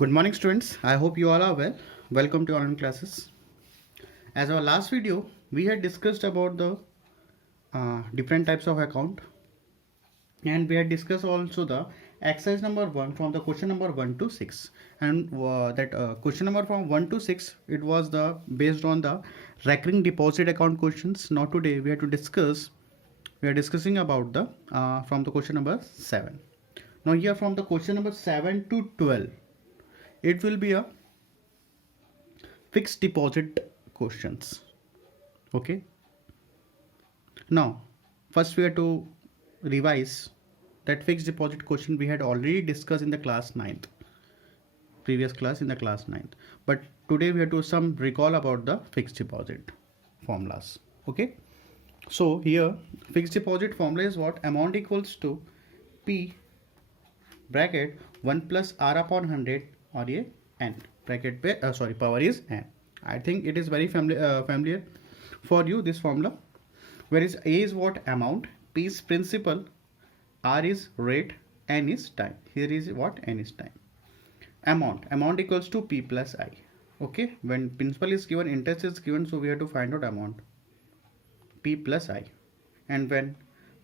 Good morning, students. I hope you all are well. Welcome to online classes. As our last video, we had discussed about the different types of account, and we had discussed also the exercise number 1 from the question number 1 to 6, and that question number from 1 to 6, it was the based on the recurring deposit account questions. Now today we are discussing about the from the question number 7. Now here from the question number 7 to 12, it will be a fixed deposit questions. Okay, now first we have to revise that fixed deposit question we had already discussed in the class 9th, previous class in the class 9th, but today we have to some recall about the fixed deposit formulas. Okay, so here fixed deposit formula is what? Amount equals to P bracket 1 plus R upon 100 और ये n bracket पे sorry power is n. I think it is very familiar for you this formula, where is A is what? Amount, P is principal, R is rate, n is time. Here is what? N is time. Amount equals to P plus I. Okay, when principal is given, interest is given, so we have to find out amount P plus I, and when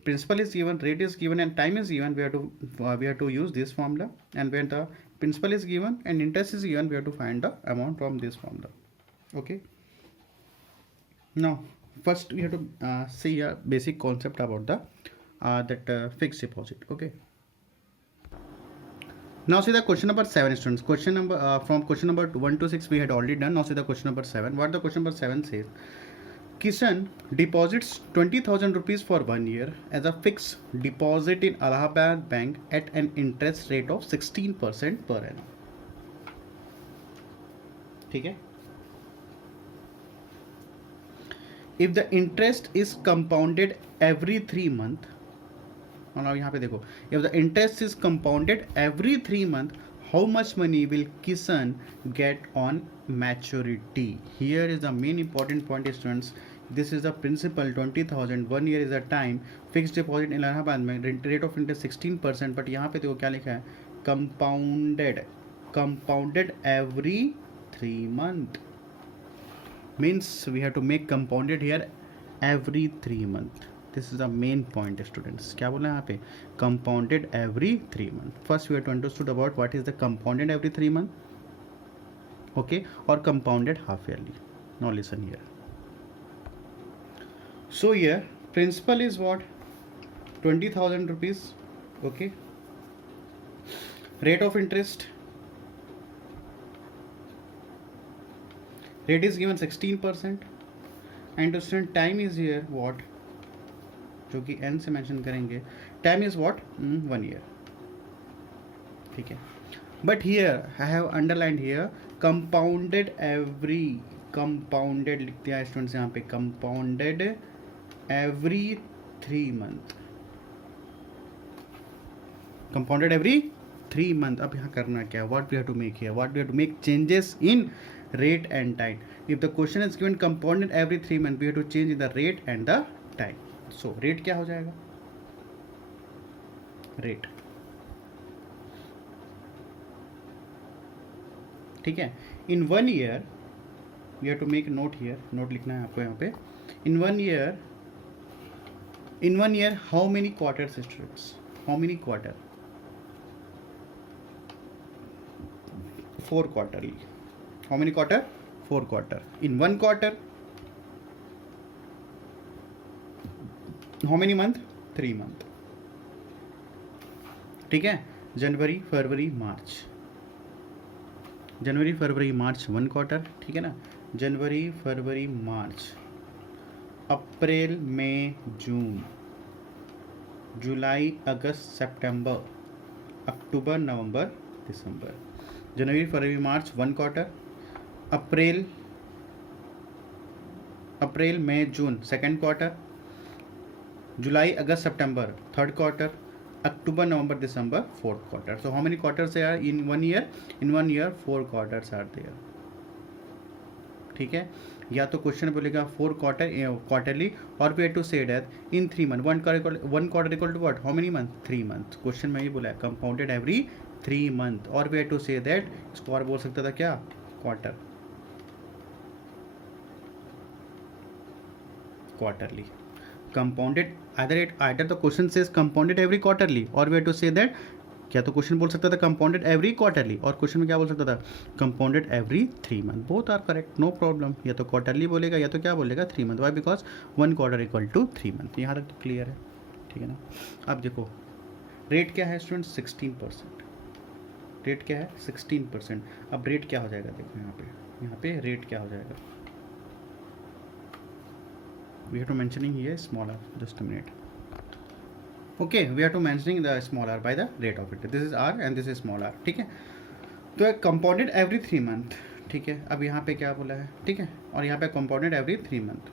principal is given, rate is given, and time is given, we have to use this formula, and when the principal is given and interest is given, we have to find the amount from this formula. Okay, now first we have to see a basic concept about the fixed deposit. Okay, now see the question number 7, students. Question number from question number 1 to 6 we had already done. Now see the question number 7. What the question number 7 says: Kishan deposits 20,000 rupees for 1 year as a fixed deposit in Allahabad Bank at an interest rate of 16% per annum. ठीक है? If the interest is compounded every 3 months, और यहाँ पे देखो, if the interest is compounded every 3 months, how much money will Kishan get on maturity? Here is the main important point, students. This is the principal 20,000, 1 year is the time, fixed deposit in Allahabad में rate of interest 16%, but यहाँ पे देखो क्या लिखा है? Compounded every 3 months. Means we have to make compounded here every 3 months. This is the main point, students. क्या बोला है यहाँ पे? Compounded every 3 months. First we have to understood about what is the compounded every 3 months. Okay, or compounded half yearly. Now listen here. So here principal is what? 20,000 rupees. Okay, rate of interest, rate is given 16%, and student time is here what? जो कि n से mention करेंगे. Time is what? 1 year. ठीक है, but here I have underlined here compounded लिख दिया students यहाँ पे, compounded every 3 month. Compounded every 3 month. अब यहाँ करना क्या? What we have to make here? What we have to make changes in rate and time. If the question is given compounded every 3 months, we have to change in the rate and the time. So rate क्या हो जाएगा? Rate. ठीक है. In 1 year, we have to make a note here. Note लिखना है आपको यहाँ पे. In 1 year, how many quarters, students? How many quarter? 4 quarterly. How many quarter? 4 quarter. In 1 quarter, how many month? 3 month. ठीक है. जनवरी फरवरी मार्च 1 क्वार्टर. ठीक है ना. जनवरी फरवरी मार्च, अप्रैल मई जून, जुलाई अगस्त सितंबर, अक्टूबर नवंबर दिसंबर. जनवरी फरवरी मार्च 1 क्वार्टर, अप्रैल मई जून 2nd क्वार्टर, जुलाई अगस्त सितंबर 3rd क्वार्टर, अक्टूबर नवंबर दिसंबर 4th quarter. So how many quarters are in 1 year? In 1 year 4 quarters are there. ठीक है. या तो क्वेश्चन बोलेगा 4 क्वार्टरली, और we have to say that in 3 month. 1 quarter equal to what? How many month? 3 month. Question में ही बोला है कंपाउंडेड एवरी 3 मंथ, और वे टू से दैट, इसको और बोल सकता था क्या, quarter, quarterly compounded, either the question says compounded every quarterly or we have to say that, क्या तो क्वेश्चन बोल सकता था कंपाउंडेड एवरी क्वार्टरली, और क्वेश्चन में क्या बोल सकता था compounded every 3 month, both are correct, no problem, या तो क्वार्टरली बोलेगा या तो क्या बोलेगा 3 month, why because 1 quarter equal to 3 month, यहाँ तक तो क्लियर है, ठीक है ना। अब देखो रेट क्या है स्टूडेंट, 16%, रेट क्या है 16%। अब रेट क्या हो जाएगा, देखो यहाँ पे रेट क्या हो जाएगा, we have to mentioning here smaller, just a minute, okay, we have to mentioning the smaller by the rate of it, this is r and this is small r, ठीक है। तो कंपाउंडेड एवरी 3 मंथ, ठीक है। अब यहाँ पे क्या बोला है, ठीक है, और यहाँ पे कंपाउंडेड एवरी 3 मंथ,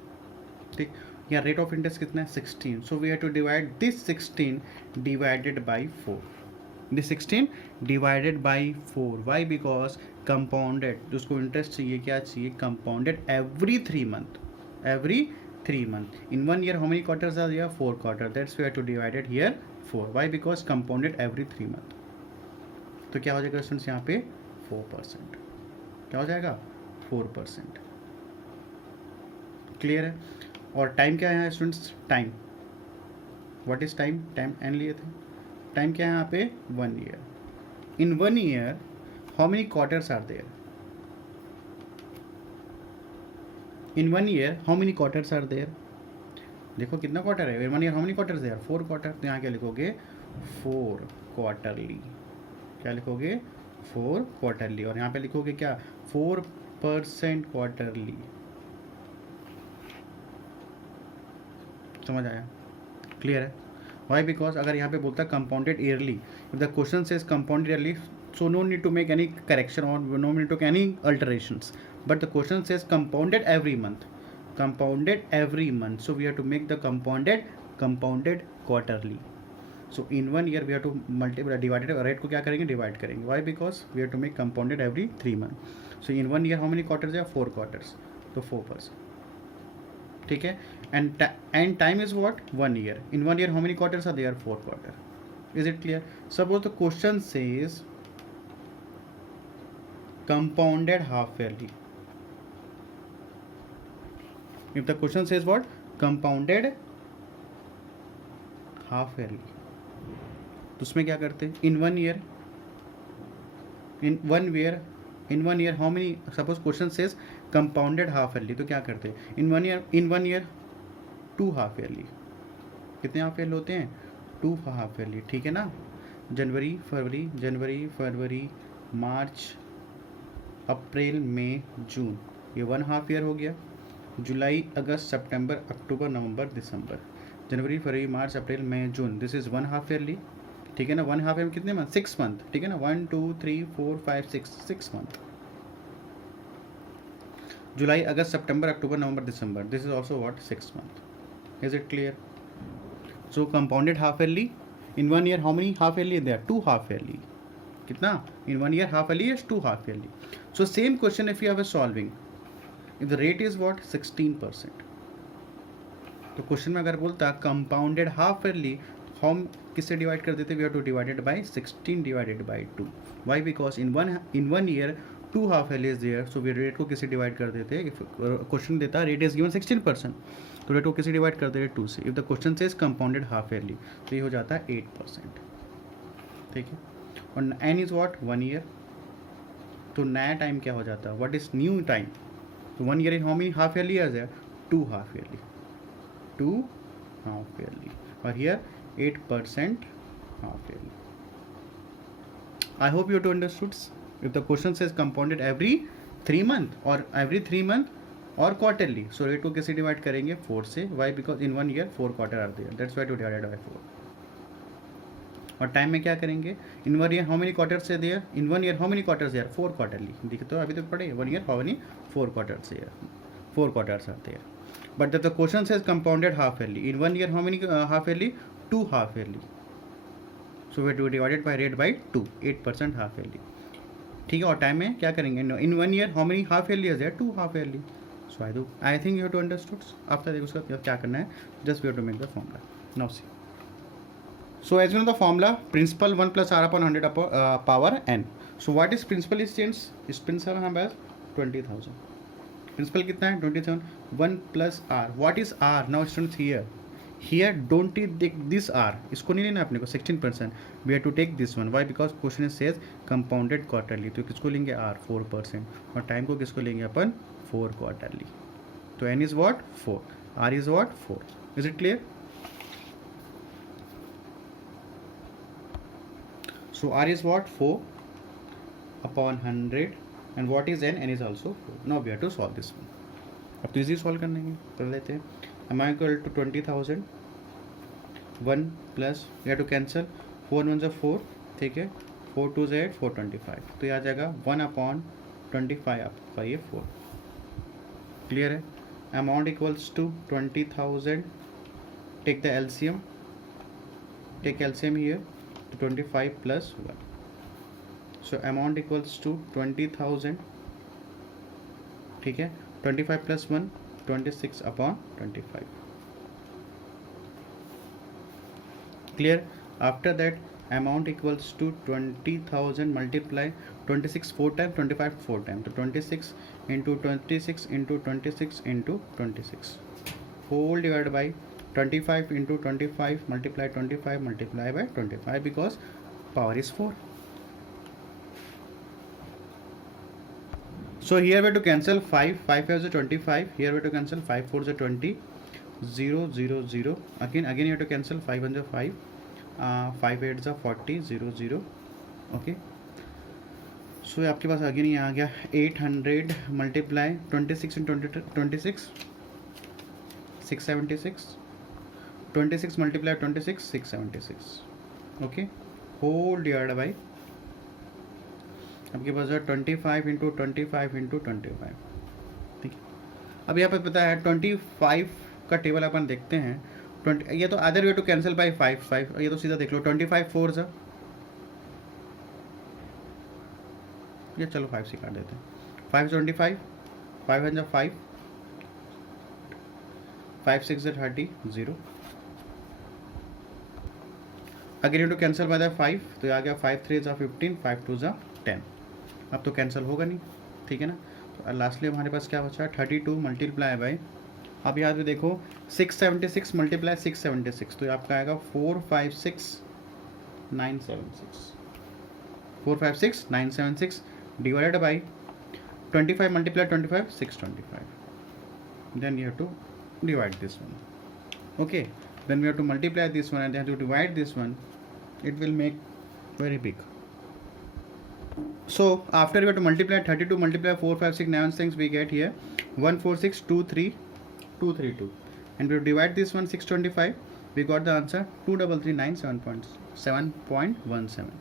ठीक। यहाँ रेट ऑफ इंटरेस्ट कितना है 16, so we have to divide this 16 divided by 4, this 16 divided by 4, why because compounded, जिसको इंटरेस्ट चाहिए क्या चाहिए, compounded every 3 month, every 3 month. In 1 year, how many quarters are there? 4 quarters. That's why to divide it here 4. Why? Because compounded every 3 month. तो क्या हो जाएगा students यहाँ पे 4%, क्या हो जाएगा 4%, क्लियर है। और टाइम क्या है यहाँ students, time, what is time, time n लिए थे, टाइम क्या है यहाँ पे 1 year. In 1 year, how many quarters are there? In 1 year, how many quarters are there? देखो कितना क्वार्टर है, in 1 year how many quarters there? 4 quarter, तो यहाँ क्या लिखोगे 4 quarterly, क्या लिखोगे 4 quarterly, और यहाँ पे लिखोगे क्या 4% quarterly, समझ आया, क्लियर है। वाई बिकॉज अगर यहाँ पे बोलता compounded yearly, if the question says compounded yearly, so no need to make any correction or no need to make any alterations, but the question says compounded every month, compounded every month, so we have to make the compounded quarterly, so in 1 year we have to multiply, divided, rate को क्या करेंगे divide करेंगे, why because we have to make compounded every 3 month, so in 1 year how many quarters है 4 quarters, तो 4%, ठीक है। and time is what 1 year, in 1 year how many quarters are there 4 quarter, is it clear? Suppose the question says compounded half yearly, if the question says what compounded half yearly, तो उसमें क्या करते हैं in 1 year, in 1 year how many, suppose question says compounded half yearly, तो क्या करते हैं in 1 year 2 half yearly, कितने हाफ ईयर होते हैं 2 हाफ ईयरली, ठीक है ना। जनवरी फरवरी मार्च अप्रैल मई जून, ये 1 हाफ ईयर हो गया। जुलाई अगस्त सितंबर अक्टूबर नवंबर दिसंबर, जनवरी फरवरी मार्च अप्रैल मई जून, दिस इज़ 1 हाफ ईयरली, ठीक है ना। 1 हाफ ईयर में कितने मंथ 6 मंथ, ठीक है ना, 1 2 3 4 5 6 मंथ। जुलाई अगस्त सितंबर अक्टूबर नवंबर दिसंबर, this is also what 6 month, is it clear? So compounded half yearly, in 1 year how many half yearly there 2 half yearly, कितना in 1 year half yearly is 2 half yearly. So same question if you have a solving, if the rate is what 16%, तो question में अगर बोलता compounded half yearly, हम किससे divide कर देते, we have to divided by 16 divided by 2, why because in one year 2 half yearly is there, so we rate को किससे डिवाइड कर देते हैं, इफ क्वेश्चन देता रेट इज गिवन 16%, तो रेट को किससे डिवाइड कर देते 2 से। If the question says compounded half yearly, तो ये हो जाता है 8%, ठीक है। और एन इज व्हाट 1 ईयर, तो नया टाइम क्या हो जाता है, व्हाट इज न्यू टाइम, तो 1 year in how many half yearly is there 2 half yearly, 2 half yearly, और here 8% half yearly. I hope you have understood. If the question says compounded every 3 month or every 3 month or quarterly, so rate को कैसे divide करेंगे 4 से, why because in 1 year 4 quarter are there, that's why to divided by 4. और time में क्या करेंगे, in 1 year how many quarters are there, in 1 year how many quarters are there 4 quarterly, देखिए तो अभी तक पढ़े 1 year how many 4 quarters are there, 4 quarters are there. But if the question says compounded half yearly, in 1 year how many half yearly 2 half yearly, so we have to divide it by rate by 2, 8% half yearly, ठीक है। और time में क्या करेंगे, in 1 year how many half yearly is there 2 half yearly, so I think you have to understood. After देखो उसका क्या करना है, just we have to make the formula now see. So as you know the formula, principal 1 plus r upon 100 upon power n. So what is principal is changed? Is principal हम बस 20,000. Principal कितना है 27. 1 plus r. What is r? Now students here don't take this r. इसको नहीं लेना अपने को 16%. We have to take this one. Why? Because question says compounded quarterly. तो किसको लेंगे r 4% और टाइम को किसको लेंगे अपन 4 quarterly. तो n is what 4. R is what 4. Is it clear? So R is what 4 upon 100 and what is n? N is also 4. Now we have to solve this one. अब तो easy solve करने की कर लेते हैं. Am I equal to 20,000 1 plus we have to cancel 4 1 4 ठीक है 4 2 8 425 तो ये आ जाएगा 1 upon 25 आपका ये 4 क्लियर है. Amount equals to 20,000 take the LCM here to 25 plus 1 so amount equals to 20,000 ठीक है 25 plus 1 26 upon 25 clear. After that amount equals to 20,000 multiply 26 4 times 25 4 times so 26 into 26 into 26 into 26 whole divided by 25 into 25 multiply 25 multiply by 25 because power is 4. So here we have to cancel 5 is a 25 here we have to cancel 5 4 is a 20 0 0 0 again you have to cancel 5 1 is 5 5 8 is a 40 0 0 okay. So आपके पास again ये आ गया 800 multiply 26 in 26 676 26 multiply 26 676 okay whole divide by आपके पास 25 into 25 into 25 ठीक है. अब यहाँ पर पता है 25 का टेबल अपन देखते हैं 20 ये तो other way to cancel by 5 ये तो सीधा देख लो 25 4 सा ये चलो 5 से काट देते हैं 5 25 5 1 5 5 6 30 0 again you to cancel by the 5 तो आ गया 5 3 ज़ा 15 5 2 ज़ा 10 अब तो कैंसिल होगा नहीं ठीक है ना. तो लास्टली हमारे पास क्या बचा 32 मल्टीप्लाई बाई अब यहाँ पे देखो 676 मल्टीप्लाई 676 तो आपका आएगा 456 976 456 976 divided by 25 multiply 25 625 then you have to divide this one okay then we have to multiply this one and then to divide this one it will make very big. So after we have to multiply 32 multiply 4 5 6 9 things we get here 14623 and we divide this one 625 we got the answer 2397.17.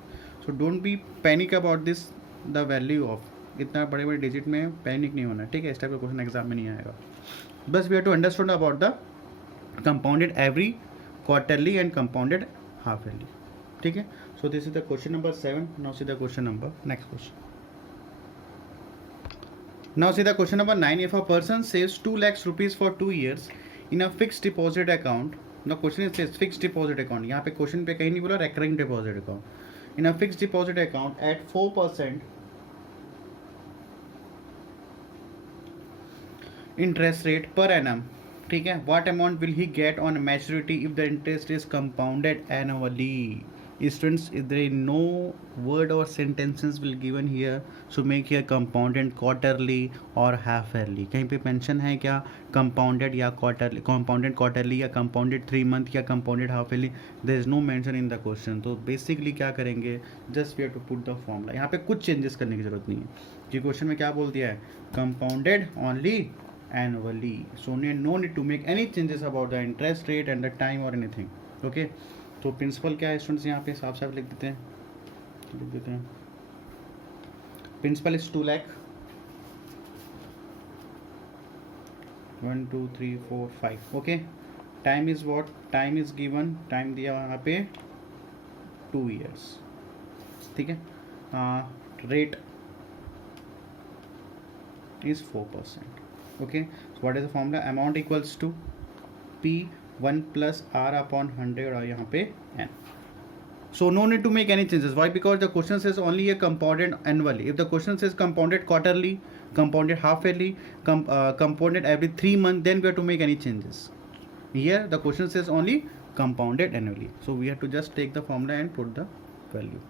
So don't be panic about this the value of इतना बड़े बड़े digit में panic नहीं होना ठीक है. इस type का क्वेश्चन एग्जाम में नहीं आएगा. बस we have to understand about the compounded every quarterly and compounded half yearly ठीक है. So this is the question number 7. Now see the question number next question. Now see the question number 9. If a person saves 2 lakhs rupees for 2 years in a fixed deposit account the question is fixed deposit account यहाँ पे question पे कहीं नहीं बोला recurring deposit account in a fixed deposit account at 4% interest rate per annum ठीक है. what amount will he get on maturity if the interest is compounded annually? Students there is no word or sentences will given here so make here compounded quarterly or half yearly. कहीं पे mention है क्या compounded या quarterly compounded quarterly या compounded 3 month या compounded half yearly? there is no mention in the question. तो basically क्या करेंगे just we have to put the formula. यहाँ पे कुछ चेंजेस करने की जरूरत नहीं है कि क्वेश्चन में क्या बोल दिया है compounded only annually so no need to make any changes about the interest rate and the time or anything okay. तो प्रिंसिपल क्या है स्टूडेंट्स यहाँ पे साफ साफ लिख देते हैं principal is 2 lakh 1 2 3 4 5 okay. Time is what time is given time दिया यहाँ पे 2 years ठीक है. Rate is 4% okay. so what is the formula amount equals to p 1 plus r upon 100 और यहाँ पे n So no need to make any changes. Why? Because the question says only a compounded annually. If the question says compounded quarterly, compounded half yearly, compounded every 3 months, then we have to make any changes. Here the question says only compounded annually. So we have to just take the formula and put the value.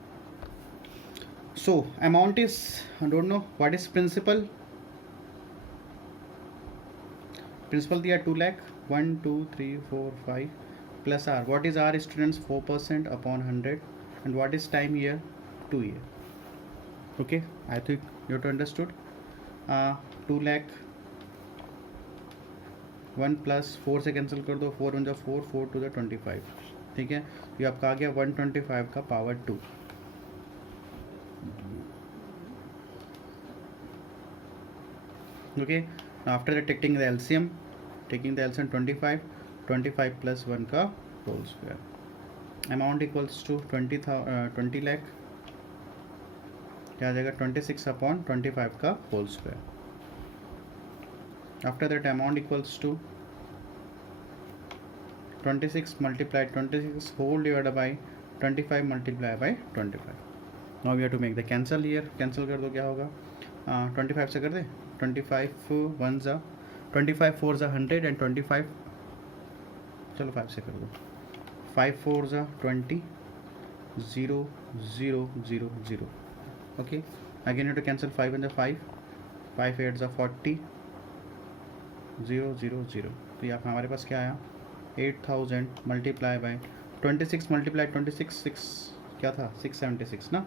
So amount is, I don't know what is principal. Principal दिया 2 lakh, 1 2 3 4 5 plus R. What is R, students? 4% upon 100. And what is time here? 2 year. Okay, I think you have understood. 2 lakh 1 plus 4 से cancel कर दो, 4 1 4 4 to the 25. ठीक है, ये आपका आ गया 125 का power 2. Okay, after that taking the LCM 25 plus 1 का whole square. Amount equals to 20 lakh, क्या आ जाएगा 26 upon 25 का whole square. After that amount equals to 26 multiplied 26 whole divided by 25 multiplied by 25. Now we have to make the cancel here. Cancel कर दो, क्या होगा 25 से कर दे. 25 1 जा 25 4 जा 100 and 25, चलो 5 से कर दो. 5 4 जा 20 0 0 0 0. Okay, again you have to cancel 5 1 जा 5 5 8 जा 40 0 0 0. तो यहाँ हमारे पास क्या आया 8000 मल्टीप्लाई बाय 26 मल्टीप्लाई 26 6 क्या था 676 ना.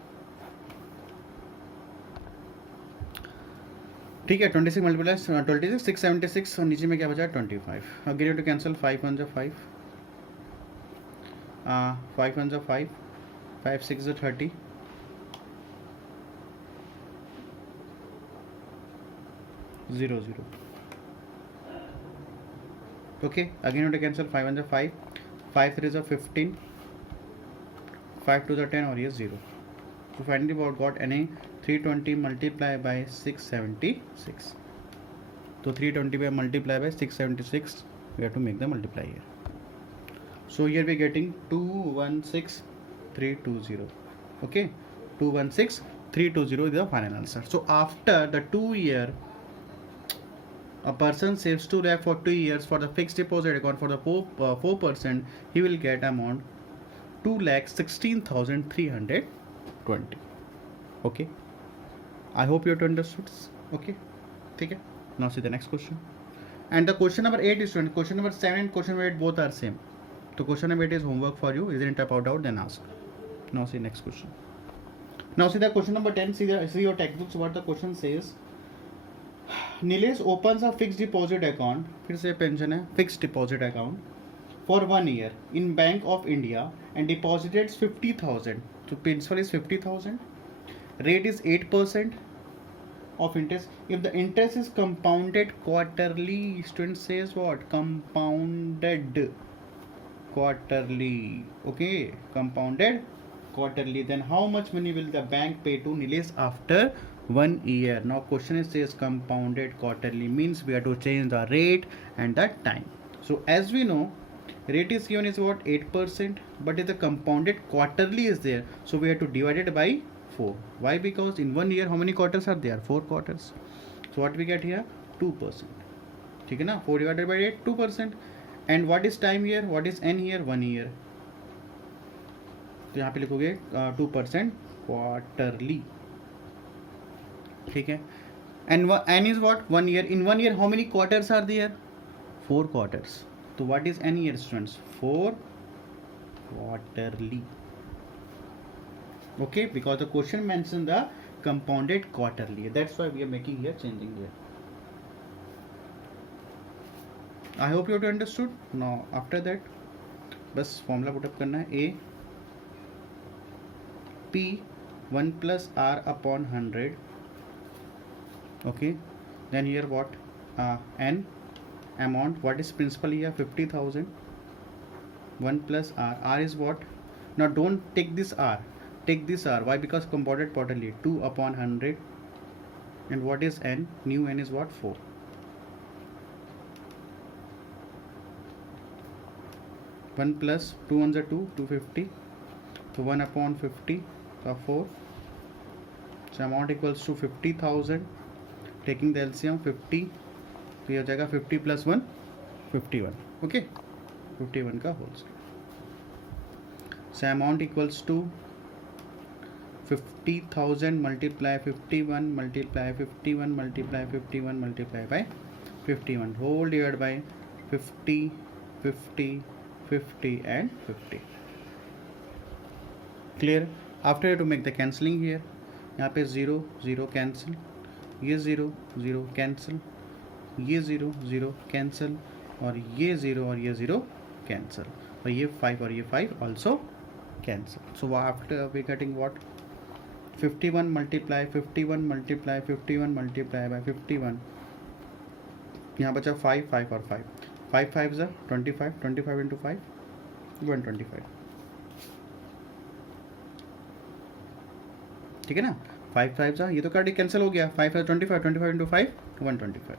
ठीक है, 26 मल्टीप्लाई 26 676 और नीचे में क्या बचा 25. अगेन यू टू कैंसिल 5 1 जा 5 5 1 जा 5 5 6 जा 30 0 0. Okay, again you have to cancel 5 1 जा 5 5 3 जा 15 5 2 जा 10 और ये 0. So finally we got NA 320 multiply by 676. So 320 by multiply by 676, we have to make the multiply here. So here we are getting 216320. Okay, 216320 is the final answer. So after the 2 year, a person saves 2 lakh for 2 years for the fixed deposit account for the 4%, he will get amount 2,16,320. Okay, I hope you have understood. Okay, okay. Now see the next question. And the question number 8 is student. Question number 7 and question number 8 both are same. So question number 8 is homework for you. Isn't it about out? Then ask. Now see next question. Now see the question number 10. See your textbooks. What the question says. Nilesh opens a fixed deposit account. फिर से pension है fixed deposit account for 1 year in Bank of India and deposited 50,000. So principal is 50,000. Rate is 8% of interest. If the interest is compounded quarterly, student says what? Compounded quarterly. Okay, compounded quarterly. Then how much money will the bank pay to Nilesh after 1 year? Now question is says compounded quarterly means we have to change the rate and the time. So as we know, rate is given is what 8%, but if the compounded quarterly is there, so we have to divide it by 4. Why? Because in 1 year how many quarters are there? 4 quarters. So what we get here 2%. ठीक है ना, 4 divided by 8 2%. And what is time here? What is n here? 1 year. तो यहाँ पे लिखोगे 2% quarterly. ठीक है. And n is what? 1 year. In 1 year how many quarters are there? 4 quarters. So what is n year, students? 4 quarterly. Okay, because the question mentions the compounded quarterly. That's why we are making here changing here. I hope you have understood. Now after that, बस formula put up करना है. A P 1 plus R upon 100. Okay, then here what? N amount. What is principal here? 50,000. 1 plus R. R is what? Now don't take this R. Take this R. Why? Because compounded quarterly. 2 upon 100. And what is N? New N is what? 4. 1 plus 2 ones are 2, 250. तो 1/50 का 4, so amount equals to 50,000, taking the LCM 50, तो ये हो जाएगा 50 + 1 51, okay 51 का whole square. So amount equals to 50,000 multiply 51 multiply 51 multiply 51 multiply by 51 whole divided by 50 50 50 and 50. Clear? After you have to make the cancelling here. यहाँ पे 0 0 cancel, ये 0 0 cancel, ये 0 0 cancel, और ये 0 और ये 0 cancel, और ये 5 और ये 5 also cancel. So after we getting what? 51 multiply 51 multiply 51 multiply by 51, यहाँ बचा 5 5 और 5, 5 5 is 25, 25 into 5 125, ठीक है ना। 5 5 ये तो कार्ड कैंसिल हो गया, 5 5 25, 25 into 5 125,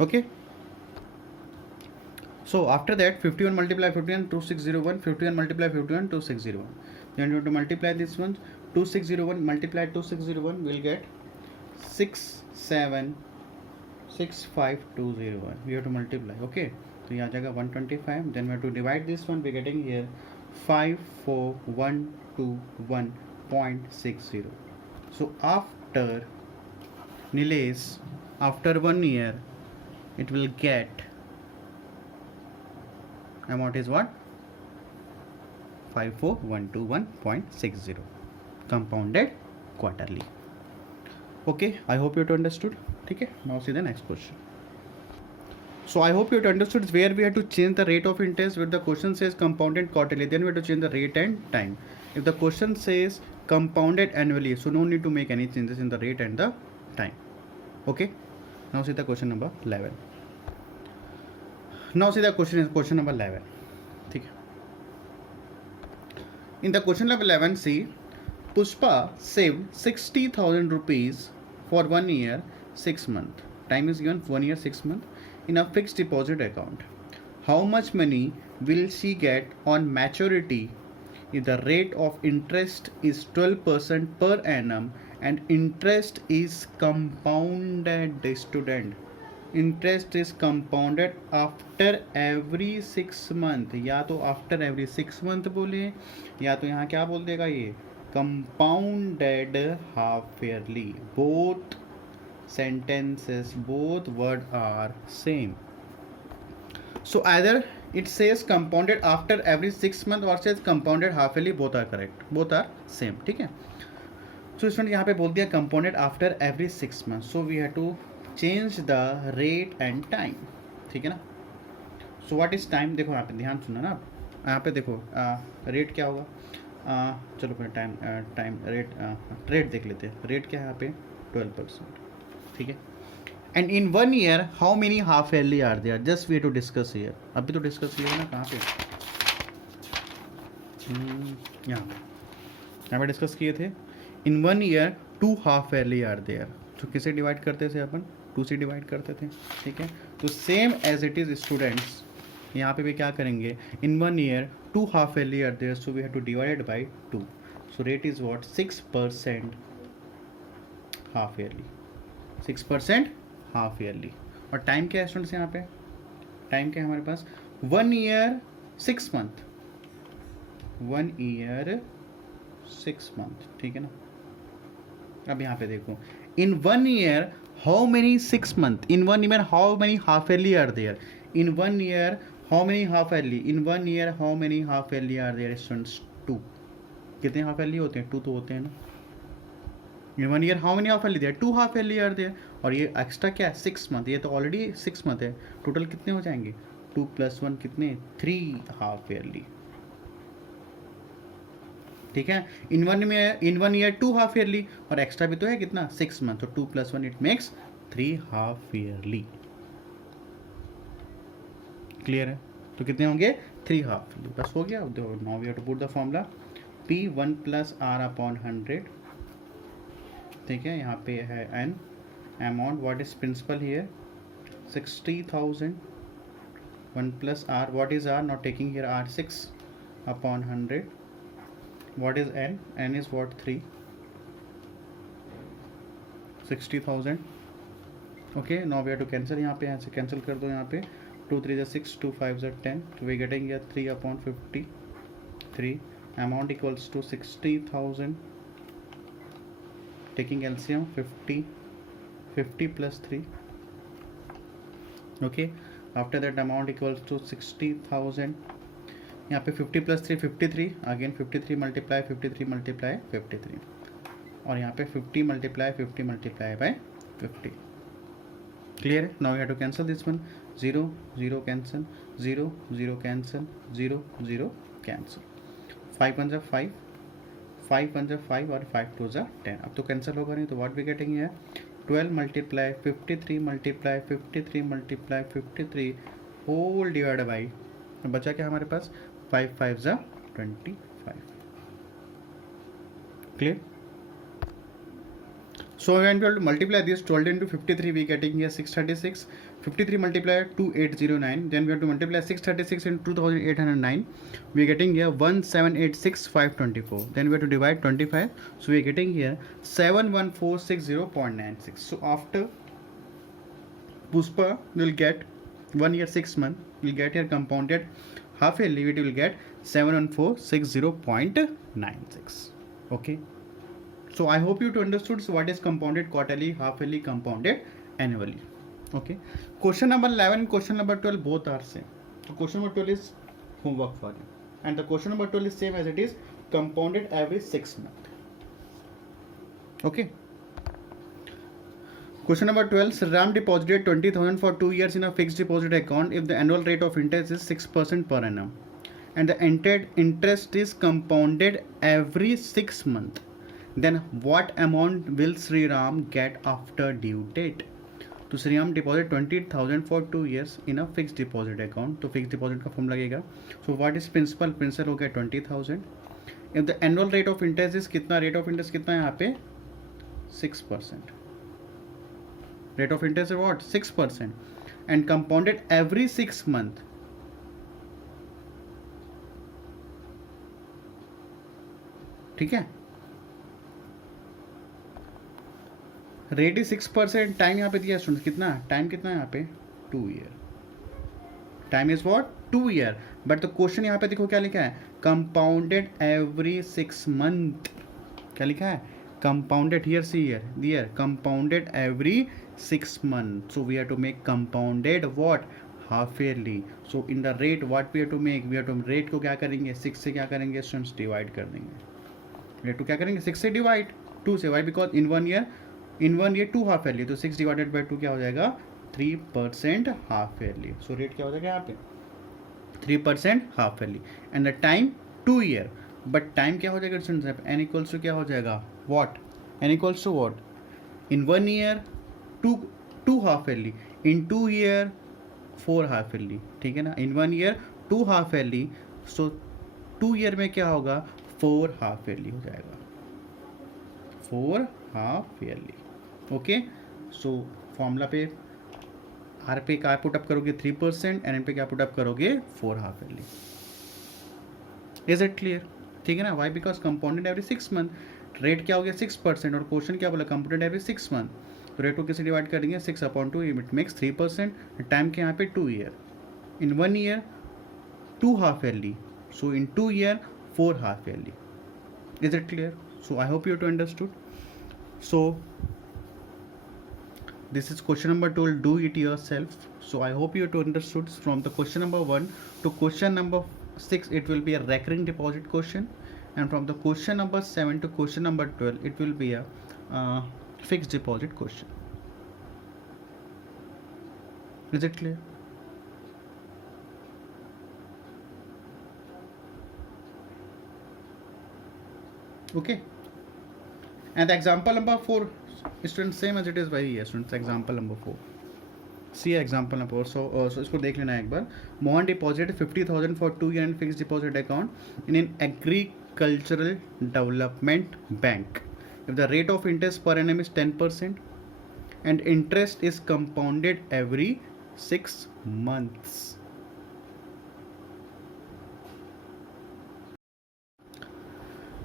okay. So after that 51 multiply 51 2601, 51 multiply 51 2601, then you have to multiply this one, 2601 multiply 2601 will get 6765201, we have to multiply, okay. तो यहाँ जाएगा 125, then we have to divide this one, we getting here 54121.60. so after Nilesh, after 1 year it will get amount is what? 54121.60 compounded quarterly. Okay, I hope you understood. ठीक है, now see the next question. So I hope you understood where we have to change the rate of interest. Where the question says compounded quarterly, then we have to change the rate and time. If the question says compounded annually, so no need to make any changes in the rate and the time. Okay, now see the question number 11. Now see the question is question number 11. ठीक है, in the question number 11, see, Pushpa saved 60,000 rupees for 1 year 6 months. Time is given 1 year 6 months in a fixed deposit account. How much money will she get on maturity if the rate of interest is 12% per annum and interest is compounded? Student, interest is compounded after every 6 month. या तो after every 6 month बोले, या तो यहाँ क्या बोल देगा ये compounded half yearly. Both sentences, both word are same. So either it says compounded after every 6 month or says compounded half yearly, both are correct, both are same. ठीक है, so स्टूडेंट यहाँ पे बोल दिया compounded after every 6 months, so we have to change the rate and time. ठीक है ना. so what is time? देखो यहाँ पे ध्यान सुनना ना, यहाँ पे देखो रेट क्या होगा, चलो पहले टाइम रेट देख लेते हैं. रेट क्या है यहाँ पे 12%. ठीक है, and in 1 year how many half yearly are there? Just we to discuss here. अभी तो डिस्कस किया ना, कहाँ पे यहाँ पे डिस्कस किए थे. In 1 year 2 half yearly are there. तो किसे डिवाइड करते थे अपन? 2 से डिवाइड करते थे. ठीक है, तो same as it is students, यहाँ पे भी क्या करेंगे, in 1 year 2 half yearly are there, so we have to divide by 2. सो rate is what? 6% half yearly, 6% half yearly. और टाइम क्या है स्टूडेंट्स? यहाँ पे टाइम क्या है हमारे पास? 1 year 6 month, 1 year 6 month. ठीक है ना. अब यहाँ पे देखो, in 1 year how many 6 month, in 1 year how many half yearly are there, in 1 year how many half yearly, in 1 year how many half yearly are there students? 2. कितने half yearly होते हैं? 2 तो होते हैं ना. In 1 year how many half yearly there? 2 half yearly are there. और ये extra क्या है? 6 month. ये तो ऑलरेडी 6 month है. टोटल कितने हो जाएंगे? 2 + 1 कितने? 3 हाफ ईयरली. ठीक है, इन 1 year 2 हाफ ईयरली, और एक्स्ट्रा भी तो है कितना? 6 month. तो 2 + 1 it makes 3 half yearly. Clear है? तो कितने होंगे? 3 हाफ. बस हो गया. Now we have to put the formula P1 + R/100. ठीक है, यहाँ पे है n amount. what is principal here? 60,000 1 plus r. What is r? Not taking here r. 6 upon 100. What is n? N is what? 3. 60,000. Okay, now we have to cancel. यहाँ पे ऐसे cancel कर दो. यहाँ पे 2 3 is 6, 2 5 is 10. So we getting here 3 upon 50. 3. Amount equals to 60,000. Taking LCM 50. 50 plus 3. Okay. After that amount equals to 60,000. यहाँ पे 50 plus 3 53. Again 53 multiply 53 multiply 53. और यहाँ पे 50 multiply 50 multiply by 50. Clear? Now we have to cancel this one. 0 0 cancel. 0 0 cancel. 0 0 cancel. 5 1 are 5. 5 1 are 5 और 5 2 are 10. अब तो cancel होगा नहीं, तो what we getting here? 12 multiply 53 multiply 53 multiply 53 whole divided by, बचा क्या हमारे पास? 5 5 are 25. Clear? So when we have to multiply this 12 into 53, we getting here 636. 53 multiply 2809. Then we have to multiply 636 into 2809. We are getting here 1786524. Then we have to divide 25. So we are getting here 71460.96. So after Puspa will get 1 year 6 months, will get here compounded half yearly, it will get 71460.96. Okay. So I hope you to understood what is compounded quarterly, half yearly, compounded annually. Okay. Question number 11, question number 12 both are same. So question number 12 is homework for you, and the question number 12 is same as it is compounded every 6 months. Okay. Question number 12. Sriram deposited 20,000 for 2 years in a fixed deposit account if the annual rate of interest is 6% per annum, and the entered interest is compounded every 6 months. Then what amount will Sriram get after due date? तो Sriram deposit 20,000 for 2 years in a fixed deposit account. तो fixed deposit का form लगेगा. So what is principal? Principal हो गया 20,000. If the annual rate of interest is कितना? Rate of interest कितना है यहाँ पे? 6%. Rate of interest is what? 6%. And compounded every 6 months. ठीक है. Rate is 6%. टाइम यहाँ पे दिया स्टूडेंट कितना? टाइम कितना है यहाँ पे? 2 year. Time is what? 2 year. But तो क्वेश्चन यहाँ पे देखो क्या लिखा है? Compounded every 6 month. क्या लिखा है? Compounded. Here see here compounded every 6 months. So we have to make compounded what? Half yearly. So in the rate what we have to make? We have to rate को क्या करेंगे? 6 से क्या करेंगे students? Divide कर देंगे. Rate को क्या करेंगे? 6 से डिवाइड 2 से. Why? Because in one year 2 half yearly. तो 6 डिवाइडेड बाई 2 क्या हो जाएगा? 3% हाफ ईयरली. सो रेट क्या हो जाएगा यहाँ पे? 3% half yearly. And the time 2 year. But time क्या हो जाएगा स्टूडेंट्स? एन इक्वल्स टू क्या हो जाएगा? What? N equals to what? In 1 year 2 half yearly. In 2 year 4 half yearly. ठीक है ना? In 1 year 2 half yearly. So 2 year में क्या होगा? 4 हाफ ईयरली हो जाएगा. 4 half yearly. Okay. So formula पे आर पे क्या पुट अप करोगे? 3%. एन पे क्या पुट अप करोगे? 4 half yearly. Is it clear? ठीक है ना? Why? Because compounded every 6 month. Rate क्या हो गया? 6%. और क्वेश्चन क्या बोला? Compounded every 6 month. तो रेट को किसे डिवाइड करेंगे? 6/2. It makes 3%. टाइम के यहाँ पे 2 year. In 1 year 2 half yearly. So in 2 year 4 half yearly. Is it clear? So I hope you to understood. So this is question number 12. Do it yourself. So I hope you to understood. From the question number 1 to question number 6 it will be a recurring deposit question, and from the question number 7 to question number 12 it will be a fixed deposit question. Is it clear? Okay. And the example number 4, students, same as it is very here students. Example number 4. See example number 4. So इसको देख लेना एक बार. Mohan deposited 50,000 for 2 year in fixed deposit account in an agricultural development bank. If the rate of interest per annum is 10% and interest is compounded every 6 months.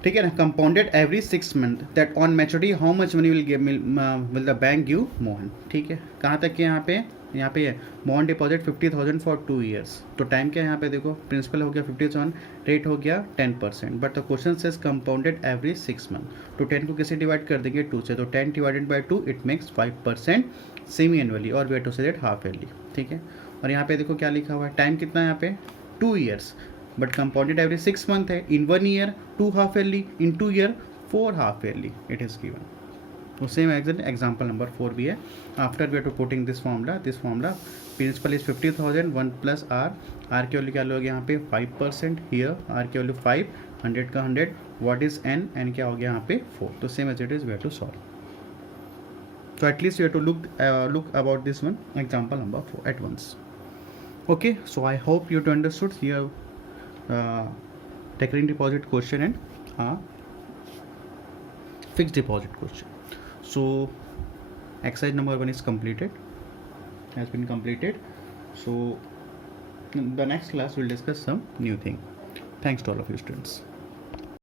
ठीक है ना, compounded every 6 month that on maturity how much money will the bank give Mohan. ठीक है, कहाँ तक के यहाँ पे है मोहन डिपॉजिट 50,000 फॉर 2 ईयर्स। तो टाइम क्या है यहाँ पे देखो, प्रिंसिपल हो गया 57, रेट हो गया 10%, but the question says compounded every 6 month. तो 10 को किसे डिवाइड कर देंगे 2 से, तो 10 divided by 2 it makes 5% semi annually, और we have to say that half yearly. ठीक है, और यहाँ पे देखो क्या लिखा हुआ है, टाइम कितना है यहाँ पे 2 years, but compounded every 6 month है। In 1 year 2 half yearly, in 2 year 4 half yearly it is given. तो सेम एग्जाम्पल नंबर 4 भी है। After we are to putting this formula principal is 50,000 1 plus R की value क्या लोगे यहाँ पे 5%, here are की वैल्यू 5, 100 का 100, व्हाट इज एन क्या हो गया यहाँ पे 4। तो same as it is we have to solve. So at least you have to look about this one, example number 4 at once. Okay, so I hope you understood here recurring deposit question and fixed deposit question. So exercise number 1 is completed, has been completed. So in the next class we'll discuss some new thing. Thanks to all of you students.